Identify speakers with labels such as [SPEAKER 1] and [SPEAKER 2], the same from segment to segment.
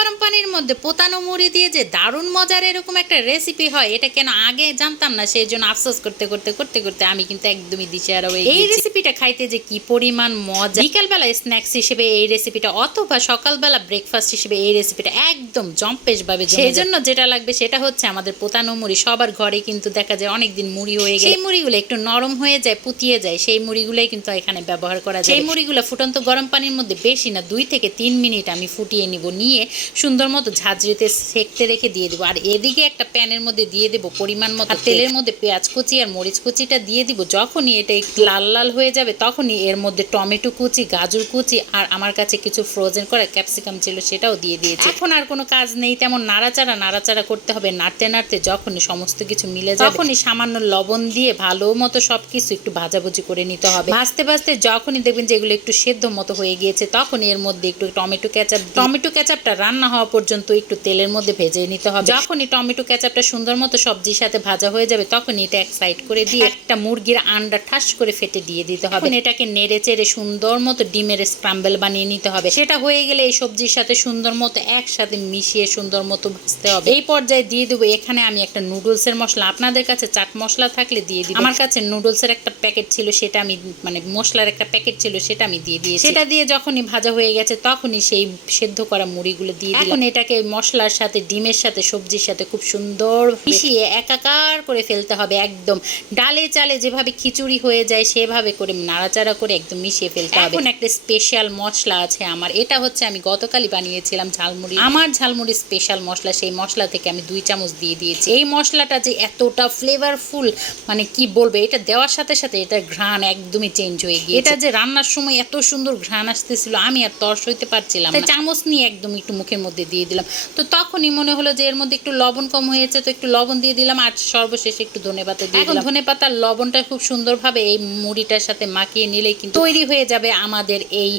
[SPEAKER 1] গরম পানির মধ্যে পোতানো মুড়ি দিয়ে যে দারুণ মজার এরকম একটা রেসিপি হয় এটা কেন আগে জানতাম না সেই জন্য আফসোস করতে করতে করতে করতে আমি কিন্তু একদমই দিশেহারা হয়ে এই রেসিপিটা খাইতে যে কি পরিমাণ মজা। বিকালবেলা স্ন্যাক্স হিসেবে এই রেসিপিটা অথবা সকালবেলা ব্রেকফাস্ট হিসেবে এই রেসিপিটা একদম জম্পেশ ভাবে সেই জন্য যেটা লাগবে সেটা হচ্ছে আমাদের পোতানো মুড়ি। সবার ঘরে কিন্তু দেখা যায় অনেকদিন মুড়ি হয়ে গেছে সেই মুড়িগুলো একটু নরম হয়ে যায় পুতিয়ে যায় সেই মুড়িগুলোই কিন্তু এখানে ব্যবহার করা যায় সেই মুড়িগুলো ফুটন্ত গরম পানির মধ্যে বেশি না দুই থেকে তিন মিনিট আমি ফুটিয়ে নিব নিয়ে সুন্দর মতো ঝাঁঝরিতে সেকতে রেখে দিয়ে দেবো। আর এদিকে একটা প্যানের মধ্যে দিয়ে দেবো পরিমাণ মতো তেলের মধ্যে পেঁয়াজ কুচি আর মরিচ কুচিটা দিয়ে দিব। যখনই এটা একটু লাল লাল হয়ে যাবে তখনই এর মধ্যে টমেটো কুচি গাজর কুচি আর আমার কাছে কিছু ফ্রোজেন করা ক্যাপসিকাম ছিল সেটাও দিয়ে দিয়েছি। এখন আর কোনো কাজ নেই তেমন নাড়াচাড়া নাড়াচাড়া করতে হবে। নাড়তে নাড়তে যখনই সমস্ত কিছু মিলে যাবে তখনই সামান্য লবণ দিয়ে ভালো মতো সব কিছু একটু ভাজাভুজি করে নিতে হবে। ভাজতে ভাজতে যখনই দেখবেন যে এগুলো একটু সেদ্ধ মতো হয়ে গিয়েছে তখনই এর মধ্যে একটু টমেটো ক্যাচাপ টমেটো ক্যাচাপটা রান্না হওয়া পর্যন্ত একটু তেলের মধ্যে ভেজে নিতে হবে। যখনই টমেটো ক্যাচাপটা সুন্দর মতো সবজির সাথে ভাজা হয়ে যাবে তখনই এটা এক সাইড করে দিয়ে একটা মুরগির আন্ডা ঠাস করে ফেটে দিয়ে দিতে হবে। এটাকে নেড়ে চেড়ে সুন্দর মতো ডিমের স্ক্রাম্বেল বানিয়ে নিতে হবে। সেটা হয়ে গেলে এই সবজির সাথে সুন্দর মতো একসাথে মিশিয়ে সুন্দর মতো ভাজতে হবে। এই পর্যায়ে দিয়ে দেবো এখানে আমি একটা নুডলসের মশলা। আপনাদের কাছে চাট মশলা থাকলে দিয়ে দিই আমার কাছে নুডলসের একটা প্যাকেট ছিল সেটা আমি মানে মশলার একটা প্যাকেট ছিল সেটা আমি দিয়ে দিয়েছি। সেটা দিয়ে যখনই ভাজা হয়ে গেছে তখনই সেই সেদ্ধ করা মুড়িগুলো দিয়ে দিলাম। এখন এটাকে মশলার সাথে ডিমের সাথে সবজির সাথে খুব সুন্দর মিশিয়ে একাকার করে ফেলতে হবে একদম। ডালে চালে যেভাবে খিচুড়ি হয়ে যায় সেভাবে করে নাড়াচাড়া করে একদম মিশিয়ে ফেলতে হবে। এখন একটা স্পেশাল মশলা আছে আমার। এটা হচ্ছে আমি গতকালই বানিয়েছিলাম ঝালমুড়ি। আমার ঝালমুড়ি স্পেশাল মশলা সেই মশলা থেকে আমি দুই চামচ দিয়ে দিয়েছি। এই মশলাটা যে এতটা ফ্লেভারফুল মানে কি বলবে এটা দেওয়ার সাথে সাথে এটা ঘ্রাণ একদমই চেঞ্জ হয়ে গিয়ে এটা যে রান্নার সময় এত সুন্দর ঘ্রাণ আসতেছিল আমি আর তর্স হইতে পারছিলাম চামচ নিয়ে একদম একটু মুখের মধ্যে দিয়ে দিলাম। তো তখনই মনে হলো যে এর মধ্যে একটু লবণ কম হয়েছে তো একটু লবণ দিয়ে দিলাম আর সর্বশেষে একটু ধনে পাতা দিয়ে দিলাম। ধনে পাতার লবণটা খুব সুন্দরভাবে এই মুড়িটার সাথে মাখিয়ে নিলেই কিন্তু তৈরি হয়ে যাবে আমাদের এই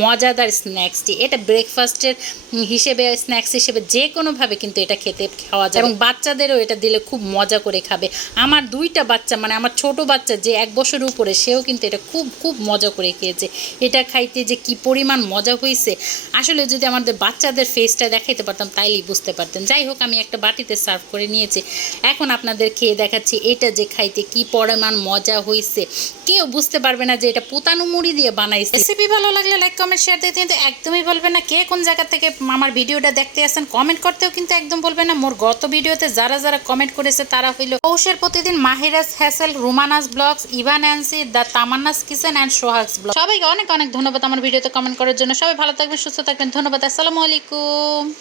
[SPEAKER 1] মজাদার স্ন্যাক্সটি। এটা ব্রেকফাস্টের হিসেবে স্ন্যাক্স হিসেবে যে কোনোভাবে কিন্তু এটা খেতে খাওয়া যায়। এবং বাচ্চাদেরও এটা দিলে খুব মজা করে খাবে। আমার দুইটা বাচ্চা মানে আমার ছোট বাচ্চা যে এক বছর উপরে সেও কিন্তু এটা খুব খুব মজা করে খেয়েছে। এটা খাইতে যে কি পরিমাণ মজা হয়েছে আসলে যদি আমাদের বাচ্চাদের ফেসটা দেখাইতে পারতাম, তাইলেই বুঝতে পারতেন। যাই হোক, আমি একটা বাটিতে সার্ভ করে নিয়েছি। এখন আপনাদের খেয়ে দেখাচ্ছি এটা যে খাইতে কি পরিমাণ মজা হয়েছে কেউ বুঝতে পারবে না যে এটা পোতানো মুড়ি দিয়ে বানাইছে। রেসিপি ভালো লাগলে লাইক কমেন্ট শেয়ার দিতে কিন্তু একদমই বলবেন না। কে কোন জায়গা থেকে আমার ভিডিওটা দেখতে আসেন কমেন্ট করতেও কিন্তু একদম বলবেন না। মোর গত ভিডিওতে যারা যারা কমেন্ট করেছে, তারা হইল কৌশের প্রতিদিন Mahiraj hassle Rumana's blogs, Ivan অ্যান্সি the Tamanna's kitchen and Sohag's blog. সবাইকে অনেক অনেক ধন্যবাদ আমার ভিডিওতে কমেন্ট করার জন্য। সবাই ভালো থাকবেন, সুস্থ থাকবেন। ধন্যবাদ, আসসালামু আলাইকুম। ôm